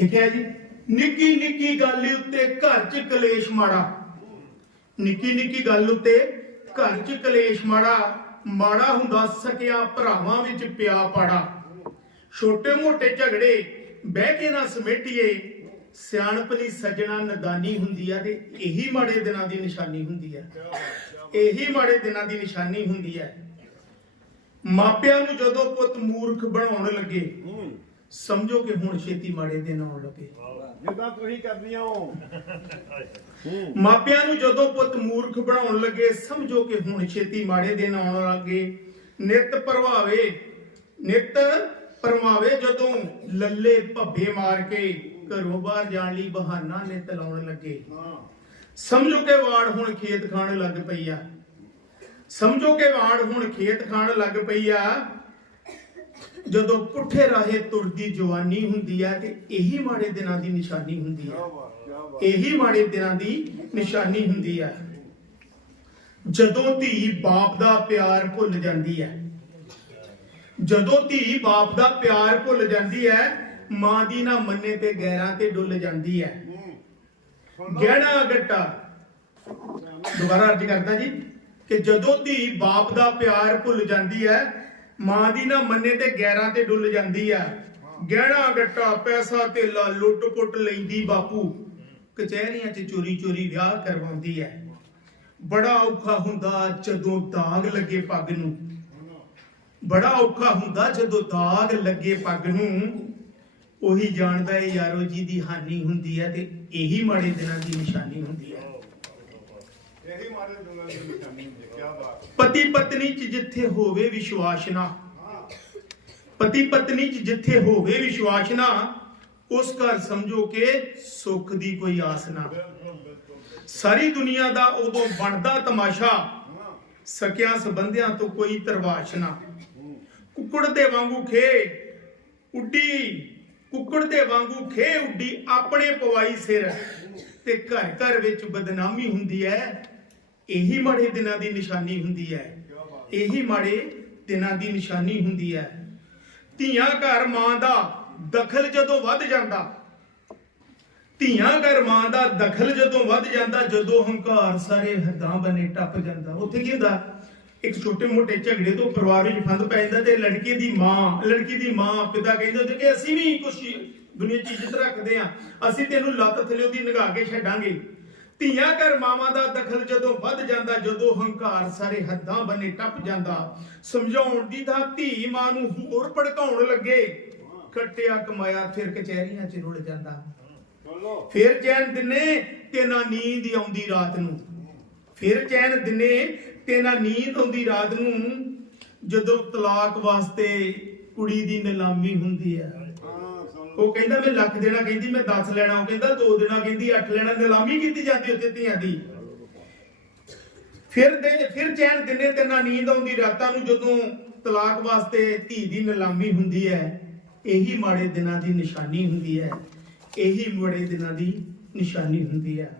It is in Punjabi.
ਲਿਖਿਆ ਜੀ, ਨਿੱਕੀ ਨਿੱਕੀ ਗੱਲ ਉੱਤੇ ਘਰ 'ਚ ਕਲੇਸ਼ ਮਾੜਾ। ਨਿੱਕੀ ਨਿੱਕੀ ਗੱਲ ਉੱਤੇ ਘਰ 'ਚ ਕਲੇਸ਼ ਮਾੜਾ ਮਾੜਾ ਹੁੰਦਾ ਸਕਿਆ ਭਰਾਵਾਂ ਵਿੱਚ ਪਿਆ ਪਾੜਾ। ਛੋਟੇ ਮੋਟੇ ਝਗੜੇ ਬਹਿ ਕੇ ਨਾ ਸਮੇਟੀਏ, ਸਿਆਣਪ ਦੀ ਸਜਣਾ ਨਦਾਨੀ ਹੁੰਦੀ ਆ ਤੇ ਇਹੀ ਮਾੜੇ ਦਿਨਾਂ ਦੀ ਨਿਸ਼ਾਨੀ ਹੁੰਦੀ ਆ। ਇਹੀ ਮਾੜੇ ਦਿਨਾਂ ਦੀ ਨਿਸ਼ਾਨੀ ਹੁੰਦੀ ਹੈ ਮਾਪਿਆਂ ਨੂੰ ਜਦੋਂ ਪੁੱਤ ਮੂਰਖ ਬਣਾਉਣ ਲੱਗੇ ਸਮਝੋ ਕਿ ਹੁਣ ਛੇਤੀ ਮਾੜੇ ਦਿਨ ਆਉਣ ਲੱਗੇ। ਜਿੱਦਾਂ ਤੁਸੀਂ ਕਰਦੀਆਂ ਹੋ। ਮਾਪਿਆਂ ਨੂੰ ਜਦੋਂ ਪੁੱਤ ਮੂਰਖ ਬਣਾਉਣ ਲੱਗੇ ਸਮਝੋ ਕਿ ਹੁਣ ਛੇਤੀ ਮਾੜੇ ਦਿਨ ਆਉਣ ਲੱਗੇ। ਨਿਤ ਪ੍ਰਭਾਵੇ ਨਿਤ ਪਰਮਾਵੇ ਜਦੋਂ ਲੱਲੇ ਭੱਬੇ ਮਾਰ ਕੇ ਘਰੋਂ ਬਾਹਰ ਜਾਣ ਲਈ ਬਹਾਨਾ ਨਿਤ ਲਾਉਣ ਲੱਗੇ। ਸਮਝੋ ਕਿ ਵਾੜ ਹੁਣ ਖੇਤ ਖਾਣ ਲੱਗ ਪਈ ਆ। ਸਮਝੋ ਕਿ ਵਾੜ ਹੁਣ ਖੇਤ ਖਾਣ ਲੱਗ ਪਈ ਆ। ਜਦੋਂ ਪੁੱਠੇ ਰਾਹੇ ਤੁਰਦੀ ਜਵਾਨੀ ਹੁੰਦੀ ਆ ਤੇ ਇਹੀ ਮਾੜੇ ਦਿਨਾਂ ਦੀ ਨਿਸ਼ਾਨੀ ਹੁੰਦੀ ਬਾਤ ਇਹੀ ਮਾੜੇ ਦਿਨਾਂ ਦੀ ਨਿਸ਼ਾਨੀ ਹੁੰਦੀ ਆ। ਜਦੋਂ ਧੀ ਬਾਪ ਦਾ ਪਿਆਰ ਭੁੱਲ ਜਾਂਦੀ ਹੈ ਜਦੋਂ ਧੀ ਬਾਪ ਦਾ ਪਿਆਰ ਭੁੱਲ ਜਾਂਦੀ ਹੈ ਮਾਂ ਦੀ ਨਾ ਮੰਨੇ ਤੇ ਗੈਰਾਂ ਤੇ ਡੁੱਲ ਜਾਂਦੀ ਹੈ। ਹੂੰ। ਗਹਿਣਾ ਗੱਟਾ। ਦੁਬਾਰਾ ਅਰਜ਼ ਕਰਦਾ ਜੀ ਕਿ ਜਦੋਂ ਧੀ ਬਾਪ ਦਾ ਪਿਆਰ ਭੁੱਲ ਜਾਂਦੀ ਹੈ ਮਾਂ ਦੀ ਨਾ ਮੰਨੇ ਤੇ ਗੈਰਾਂ ਤੇ ਡੁੱਲ ਜਾਂਦੀ ਹੈ ਗਹਿਣਾ ਗੱਟਾ, ਪੈਸਾ ਧੇਲਾ ਲੁੱਟ ਪੁੱਟ ਲੈਂਦੀ ਬਾਪੂ। ਕਚਹਿਰੀਆਂ 'ਚ ਚੋਰੀ ਚੋਰੀ ਵਿਆਹ ਕਰਵਾਉਂਦੀ ਹੈ ਬੜਾ ਔਖਾ ਹੁੰਦਾ ਜਦੋਂ ਦਾਗ ਲੱਗੇ ਪੱਗ ਨੂੰ। ਬੜਾ ਔਖਾ ਹੁੰਦਾ ਜਦੋਂ ਦਾਗ ਲੱਗੇ ਪੱਗ ਨੂੰ। ਉਹੀ ਜਾਣਦਾ ਹੈ ਯਾਰੋ ਜੀ ਦੀ ਹਾਨੀ ਹੁੰਦੀ ਹੈ ਤੇ ਇਹੀ ਮਾੜੇ ਦਿਨਾਂ ਦੀ ਨਿਸ਼ਾਨੀ ਹੁੰਦੀ ਹੈ ਇਹੀ ਮਾਰੇ ਦੁਨੀਆ ਦੀ ਨਿਸ਼ਾਨੀ ਹੁੰਦੀ ਕੀ ਬਾਤ ਪਤੀ ਪਤਨੀ ਚ ਜਿੱਥੇ ਹੋਵੇ ਵਿਸ਼ਵਾਸ ਨਾ ਪਤੀ ਪਤਨੀ ਚ ਜਿੱਥੇ ਹੋਵੇ ਵਿਸ਼ਵਾਸ ਨਾ ਉਸ ਘਰ ਸਮਝੋ ਕਿ ਸੁੱਖ ਦੀ ਕੋਈ ਆਸ ਨਾ। ਸਾਰੀ ਦੁਨੀਆ ਦਾ ਉਦੋਂ ਬਣਦਾ ਤਮਾਸ਼ਾ ਸਕਿਆ ਸੰਬੰਧਿਆਂ ਤੋਂ ਕੋਈ ਤਰਵਾਸ਼ ਨਾ। ਕੁੱਕੜ ਦੇ ਵਾਂਗੂ ਖੇ ਉੱਡੀ। ਕੁੱਕੜ ਦੇ ਵਾਂਗੂ ਖੇ ਉੱਡੀ। ਆਪਣੇ ਪਵਾਈ ਸਿਰ। ਤੇ ਘਰ ਘਰ ਵਿੱਚ ਬਦਨਾਮੀ ਹੁੰਦੀ ਹੈ। ਇਹੀ ਮਾੜੇ ਦਿਨਾਂ ਦੀ ਨਿਸ਼ਾਨੀ ਹੁੰਦੀ ਹੈ। ਇਹੀ ਮਾੜੇ ਦਿਨਾਂ ਦੀ ਨਿਸ਼ਾਨੀ ਹੁੰਦੀ ਹੈ। ਧੀਆਂ ਘਰ ਮਾਂ ਦਾ ਦਖਲ ਜਦੋਂ ਵੱਧ ਜਾਂਦਾ, ਧੀਆਂ ਘਰ ਮਾਂ ਦਾ ਦਖਲ ਜਦੋਂ ਵੱਧ ਜਾਂਦਾ, ਜਦੋਂ ਹੰਕਾਰ ਸਾਰੇ ਹੱਦਾਂ ਬੰਨੇ ਟੱਪ ਜਾਂਦਾ। ਉੱਥੇ ਕੀ ਹੁੰਦਾ? ਇੱਕ ਛੋਟੇ ਮੋਟੇ ਝਗੜੇ ਤੋਂ ਪਰਿਵਾਰ ਵਿੱਚ ਫੰਦ ਪੈ ਜਾਂਦਾ ਤੇ ਲੜਕੀ ਦੀ ਮਾਂ, ਲੜਕੀ ਦੀ ਮਾਂ, ਪਿਤਾ ਕਹਿੰਦੇ ਹੁੰਦੇ ਕਿ ਅਸੀਂ ਵੀ ਕੁਝ ਦੁਨੀਆ 'ਚ ਇੱਜ਼ਤ ਰੱਖਦੇ ਆ ਅਸੀਂ ਤੈਨੂੰ ਲੱਤ ਥੱਲੇ ਦੀ ਨਿਗਾਹ ਕੇ ਛੱਡਾਂਗੇ। ਧੀਆਂ ਘਰ ਮਾਵਾਂ ਦਾ ਦਖਲ ਜਦੋਂ ਵੱਧ ਜਾਂਦਾ, ਜਦੋਂ ਹੰਕਾਰ ਸਾਰੇ ਹੱਦਾਂ ਬੰਨੇ ਟੱਪ ਜਾਂਦਾ, ਸਮਝਾਉਣ ਦੀ ਤਾਂ ਧੀ ਮਾਂ ਨੂੰ ਹੋਰ ਭੜਕਾਉਣ ਲੱਗੇ। ਖੱਟਿਆ ਕਮਾਇਆ ਫਿਰ ਕਚਹਿਰੀਆਂ 'ਚ ਰੁੜ ਜਾਂਦਾ। ਫਿਰ ਚੈਨ ਦਿਨੇ ਤੇ ਨਾ ਨੀਂਦ ਆਉਂਦੀ ਰਾਤ ਨੂੰ। ਫਿਰ ਚੈਨ ਦਿਨੇ ਤੇ ਨਾ ਨੀਂਦ ਆਉਂਦੀ ਰਾਤ ਨੂੰ। ਜਦੋਂ ਤਲਾਕ ਵਾਸਤੇ ਕੁੜੀ ਦੀ ਨਿਲਾਮੀ ਹੁੰਦੀ ਹੈ। ਉਹ ਕਹਿੰਦਾ ਮੈਂ ਲੱਖ ਦੇਣਾ ਕਹਿੰਦੀ ਮੈਂ 10 ਲੈਣਾ, ਉਹ ਕਹਿੰਦਾ 2 ਦੇਣਾ ਕਹਿੰਦੀ 8 ਲੈਣਾ, ਨਿਲਾਮੀ ਕੀਤੀ ਜਾਂਦੀ ਉੱਥੇ ਧੀਆਂ ਦੀ। ਫਿਰ ਦੇ ਫਿਰ ਚੈਨ ਦਿਨੇ ਤੇ ਨਾ ਨੀਂਦ ਆਉਂਦੀ, ਰਾਤਾਂ ਨੂੰ ਜਦੋਂ ਤਲਾਕ ਵਾਸਤੇ ਧੀ ਦੀ ਨਿਲਾਮੀ ਹੁੰਦੀ ਹੈ, ਇਹੀ ਮਾੜੇ ਦਿਨਾਂ ਦੀ ਨਿਸ਼ਾਨੀ ਹੁੰਦੀ ਹੈ, ਇਹੀ ਮਾੜੇ ਦਿਨਾਂ ਦੀ ਨਿਸ਼ਾਨੀ ਹੁੰਦੀ ਹੈ।